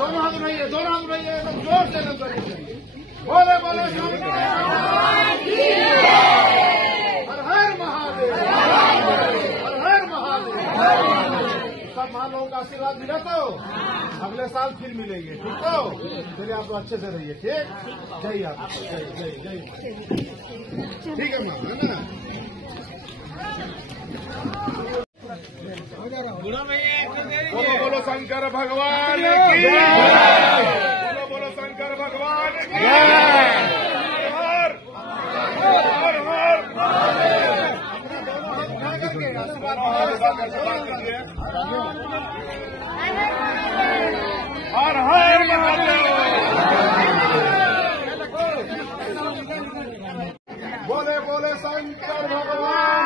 दोनों हाथ उठाइए, दोनों हाथ उठाइए, एकदम जोर से एकदम चाहिए। बोले बोले शंकर भगवान की जय। हर हर महादेव, हर हर महादेव। सब मां लोगों का आशीर्वाद मिला तो अगले साल फिर मिलेंगे, ठीक तो? चलिए आप तो अच्छे से रहिए, ठीक? जय आप, जय जय जय। ठीक है माँ, है ना? बोलो बोलो शंकर भगवान की जय। बोलो बोलो शंकर भगवान की जय। हर हर हर हर हर महादेव। बोले बोले शंकर भगवान